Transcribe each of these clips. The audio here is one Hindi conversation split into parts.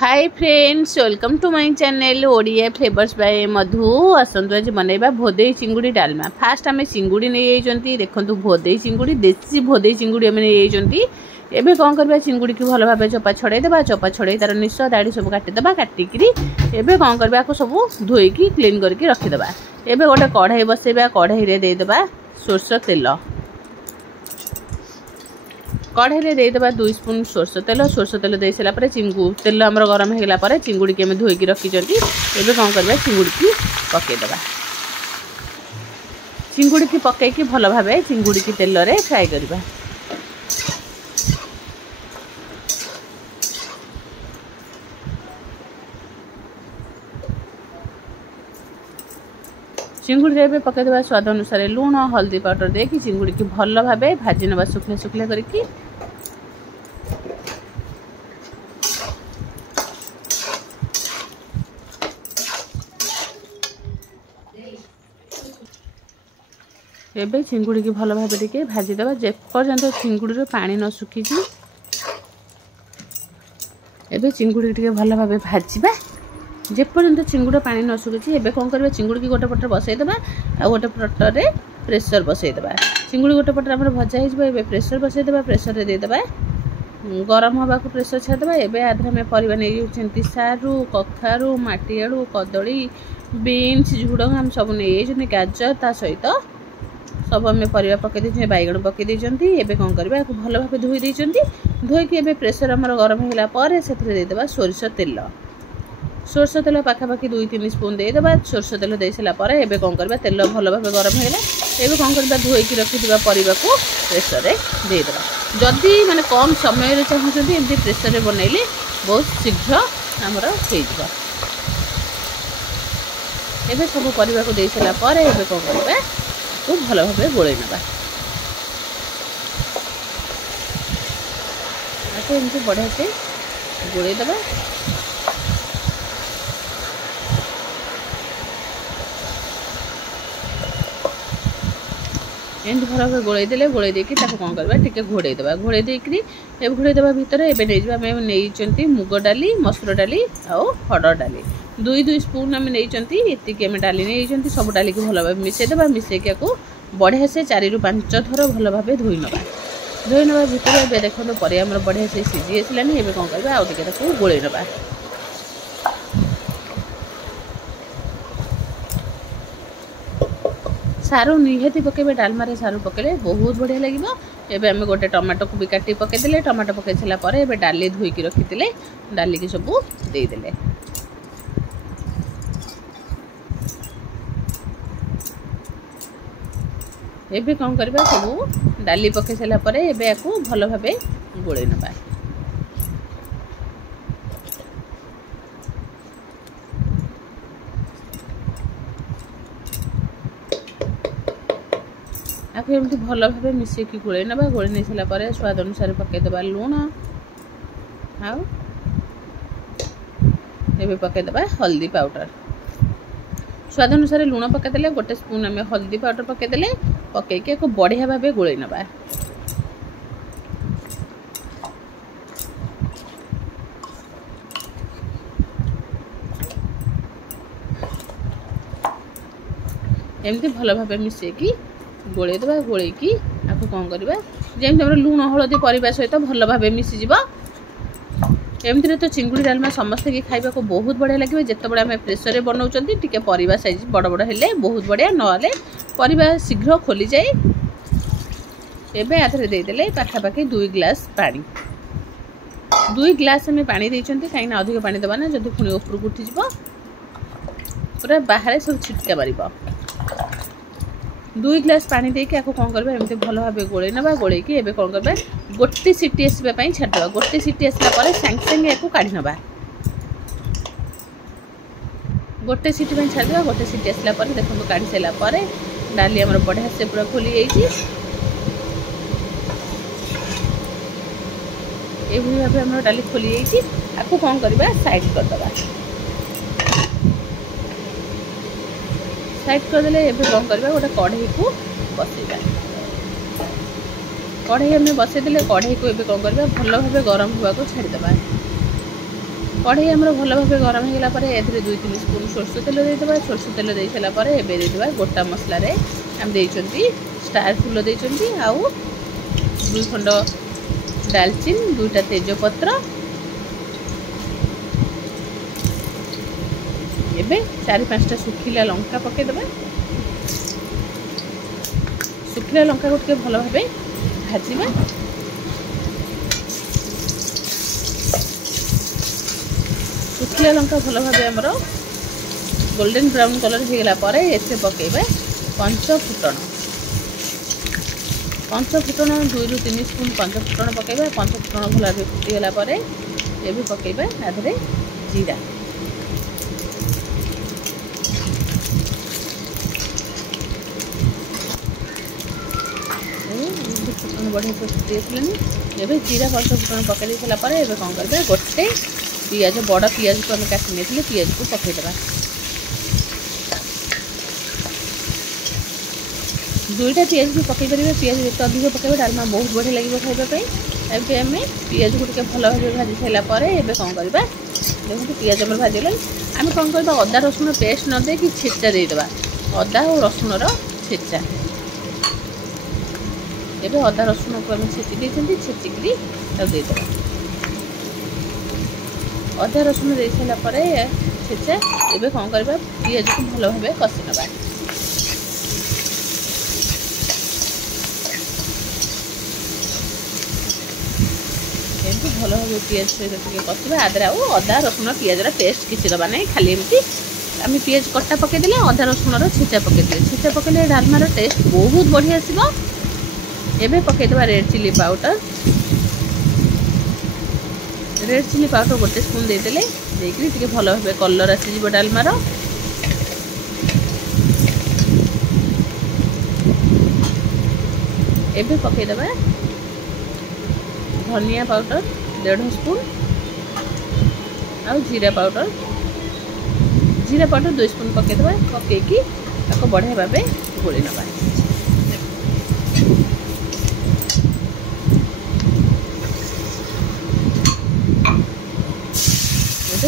Hi friends, welcome to my channel Odia flavours by Madhu. आसतु आज बनैबा भोदेई चिंगुड़ी डालमा। फास्ट आम चिंगुड़ी नहीं देखो भोदेई चिंगुड़ी, देसी भोदेई चिंगुड़ी आम नहीं। एबे कौन करबा, चिंगुड़ी की भल भाव चोपा छड़े देबा। चोपा छड़े तार निश दाड़ी सब काटिदेबा। काटिकी एबे कौन करबा, सब धोईकी क्लीन करके रखिदेबा। एबे गोटे कढ़ाई बसेबा। कढ़ाई रे देदेबा सोरष तेल। कढ़ाई रे देदेबा 2 स्पून सोरष तेल। सोरष तेल दे सारा पर तेल आमर गरम होगा पर चिंगुड़ी की धोईकी रखी। एबे कौन करबा, चिंगुड़ी की पकेदेबा। चिंगुड़ी की पकईकी भल भाव चिंगुड़ी की तेल रे फ्राए करबा। चिंगुड़ी रे पकईदेवा स्वाद अनुसार लुण हल्दी पाउडर देकी चिंगुड़ी की भल भाव भाजी नवा सुखले सुखले करके। एबे चिंगुड़ी की भल भाव टिके भाजीदेवा जेपर्यंत चिंगुड़ी पानी न सुखी। एबे चिंगुड़ी टिके भल भाव भाजवा जेपर्यंत चिंगुड़ी पानी न सुखी। एबे कौन करबा, चिंगुड़ी की गोटे पटर बसईदेबा आ गोटे पटर प्रेसर बसईदेबा। चिंगुड़ी गोटे पटर आम भजा हो प्रेसर बसईदेबा। प्रेसर रे देदेबा गरम हवा को प्रेसर छाड़देबा। एबे आधे आम परिबा नहीं सारू कखारू माटी आलू कदली बीन्स झुड़ंग आम सब नहीं गाजर ता सहित सब आम परिबा पकई दे बैगण पकई देइचंती। एबे कौन करबा, भल भाव धोई देइचंती। धोईकी एबे प्रेसर आमर गरम होला पर सेथरे देदेबा सोरिष तेल। सोरष तेल पाखापाखि 2-3 स्पून देदेबा। सोरष तेल दे सारा पर एबे कौन करबा, तेल भल भाव गरम होगा। एबे कौन करबा, धोईकी रखिथिबा परिबा को प्रेसर रे देदेबा। जदि माने कम समय रे चाहूचंती एमती प्रेसर रे बनैले बहुत शीघ्र हमर हो जिवो। एबे सब परिबा को दे सारा पर एबे कौन करबा, तो भल भाव गोलई नबा। आको एमती बढ़िया से गोलई दबा। एमती भल भाव गोलई देले गोलई देकी ताको कौन करबा, टिके घोड़ई देबा। घोड़ई देकरी एबे घोड़ई देबा भितर एबे नै जिबा हम नेइचंती मुग डाली मसूर डाली आ हरड़ डाली 2-2 स्पून आम नहीं। एतिकी आम डाली नहीं। सब डाली की भल भाव मिसई देबा। मिसईकी बढ़िया से 4-5 थर भल भाव धोई नबा। धोई नबा भितर एबे देखो परिया हमर बढ़िया से सीझी आसलानी। एबे कौन करबा, आउ टिके ताको गोलई नबा। सारू निहाती पकेबे, डालमारे सारू पकेले बहुत बढ़िया लगिबो। एबे आम गोटे टमाटो को भी काटी पकेदेले। टमाटो पकई सारा पर एबे डाली धोईकी रखिथिले डाली की सब देदेले। एबे कौन करबा, सब डाली पकई सारा पर एबे याकू भल भाबे गोलई नबा। आको एमती भल भाव मिसेकी गोलई नबा। गोलई नहीं सारा पर स्वाद अनुसार पकईदेबा लुण आउ एबे पकईदेबा हल्दी पाउडर। स्वाद अनुसार लुण पकईदेले गोटे स्पून आम हल्दी पाउडर पकईदेले। पकईकी एक बढ़िया भाव गोलई नबा। एमती भल भाव मिसेकी गोलई देबा। गोलैकी आपको कौन करबा, जेमती हमर लुण हलदी परिबा सहित भल भाव मिसी जिवो। एमती तो चिंगुड़ी डालमा समस्ते की खाइबा को बहुत बढ़िया लगे। जिते बड़े आम प्रेसर रे बनाउचंती टिके परिबा साइज बड़ बड़ हेले बहुत बढ़िया, नले परिबा शीघ्र खोली जाए। एबे आधरे दे देले पाखापाखि 2 ग्लास पानी। 2 ग्लास आम पानी देइचंती काई अधिक पानी देबा ना, जदि पुणी ऊपर उठी जिवो पूरा बाहर सब छिटका मारिबो। 2 ग्लास पानी देके आपको कौन करबा, एमती भल भाव गोलई नबा। गोलैकी एबे कौन करबा, गोटे सीटी आसबा पई छाडबा। गोटे सीटी आसला पर सांग सांग याकू काढी नबा। गोटे सीटी पई छाडबा। गोटे सीटी आसला पर देखो काढी सेला पर डाली हमर बढ़िया से पूरा खोली जाईची। ए भली भाव हमर डाली खोली जाईची। आपको कौन करबा, साइड कर दबा। साइड कर देले एबे कौन करबा, गोटे कढ़ाई को बसैबा। कढ़ाई आम बसई देले कढ़ाई को एबे कौन करबा, भल भाव गरम होगा को छाड़ीदेबा। कढ़ई आमर भल भाव गरम होगा ए 2-3 स्पून सोरष तेल देदेबा। सोरष तेल दे सारापर एवं देदेबा गोटा मसलार आम देती स्टार फूल देती आउ 2 खंड डालचिन 2टा तेजपत्र एबे 4-5टा सुखिला लंका पकईदेबा। सुखिला लंका को भल भाव भाजवा। सुखिला लंका भल भाव आमर गोल्डन ब्राउन कलर होगा पर एसे पकईबा पंचफुटण। पंचफुटण 2-3 स्पून पंचफुटण पकईबा। पंचफुटण भल भाव फुटीगला पर एबे पकईबा आधे जीरा। फुटण बढ़िया से फुटी आसलानी। एबे जीरा पंचफुटण पकई सारापर एबे कौन करबा गोटे पियाज बड़ पियाज को आम काटी नहीं पियाज को पकईदेबा। 2टा पियाज भी पकई पारे। पियाज जिते अधिक पकईबा डालमा बहुत बढ़िया लगे खावाई। एबे आम पियाज को भल भाव भाजी सारापर एबे कौन करबा देखो पियाज आम भाजगला। आम कौन करबा अदा रसुण पेस्ट न दे कि छेचा देदेबा। अदा और रसुणर छेचा एबे अदा रसुण को आम छेची देछंती छेचिकी देदेबा। अदा रसुण दे सारापर छेचा एबे कौन करबा पियाज को भल भाव कषि नबा। एमती भल भाव पियाज सहित कषा आदे अदा रसुण पियाजर पेस्ट किसी दबा ना खाली एमती आम पियाज कटा पकईदे अदा रसुणर छेचा पकईदे। छेचा पकईले डालमार टेस्ट बहुत बढ़िया आसो। एबे पकईदेबा red chilli powder. Red chilli powder गोटे स्पून देदेले देकी भल भाव कलर आसीज डालमार। एबे पकईदेबा धनिया पाउडर 1.5 स्पून आउ जीरा पाउडर 2 स्पून पकईदेबा। पकईकी बढ़िया भाव गोली नबा।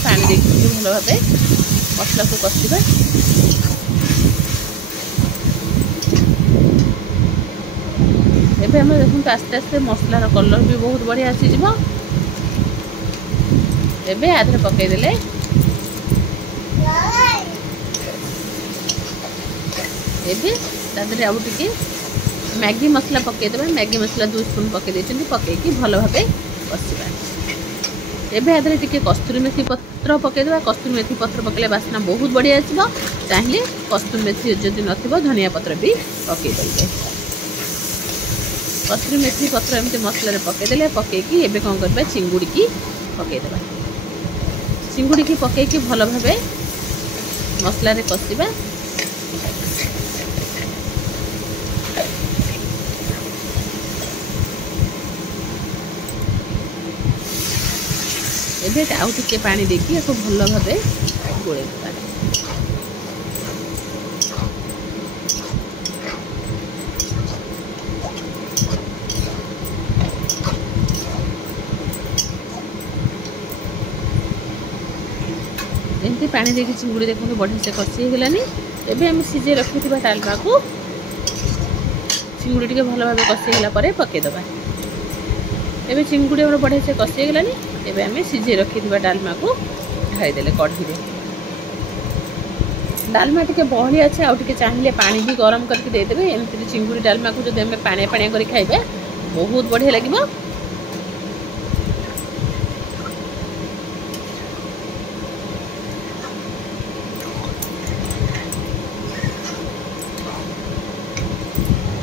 पानी देखिए भल भाव मसला को कषा। एबे हम देखो आस्ते आस्ते मसलार कलर भी बहुत बढ़िया आसीज। एबे आधे पकईदेले एबे तादरे आउ टिके मैगी मसला पकईदेबा। मैगी मसला 2 स्पून पकई देछंती पकईकी भल भाव कषा। एबे आधे टिके कस्तूरी मेथी पत्र पकईदेबा। कस्तूरी मेथी पत्र पकईले बास्ना बहुत बढ़िया आसो। चाहिए कस्तूरी मेथी जदि नथिबो धनिया पत्र भी पकई देबे। कस्तूरी मेथी पत्र एमती मसला पकईदेले पकईकी एबे कौन करबा चिंगुड़ी की पकईदेबा। चिंगुड़ी की पकईकी भल भाव मसला रे कषिबा। एबे आउ टिके पानी देकी याको भल भाव गोले देबा। एमती पानी देकी चिंगुड़ी देखो बढ़िया से कषि होगलानी। एबे आम सीझे रखी डालमा को चिंगुड़ी टिके भल भाव कषि होला परे पकईदेबा। एबे चिंगुड़ी आम बढ़िया से कषि होगलानी। एबे आम सीझे रखी डालमा को ढाईदेले कढ़ी। डालमा टिके बहली अच्छे आउ टिके चाहिए पानी भी गरम करके देदेबे। एमती चिंगुड़ी डालमा को जब आम पानिया पानिया कर खाइबा बहुत बढ़िया लगे।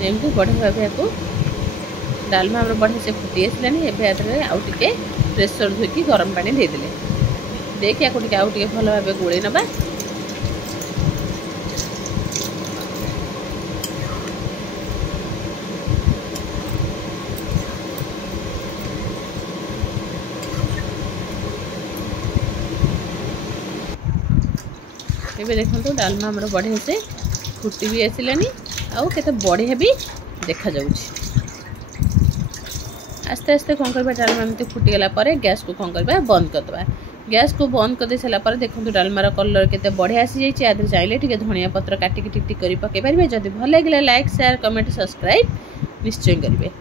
एमती बढ़िया भाव या डालमा आम बढ़िया से फुटी आसलानी। एबे आधे आउ टिके प्रेसर धोईकी गरम पानी देदेले देखिए आउ टिके भल भाव गोले नबा। एबे देखो डालमा आम बढ़िया से फुटी भी आसलानी आउ केते बढ़िया भी देखा जाउछि। आस्ते आस्ते कौन करबा डालमा एमती फुटीगला पर गैस को कौन करबा बंद करदबा। गैस को बंद कर दे सारा पर देखो डालमार कलर केते बढ़िया आसी जाइए। आदि चाहिए टिके धनिया पत्र काटिक टिक टिक कर पकई पारे। जदि भल लगे लाइक शेयर कमेंट सब्सक्राइब निश्चय करेंगे।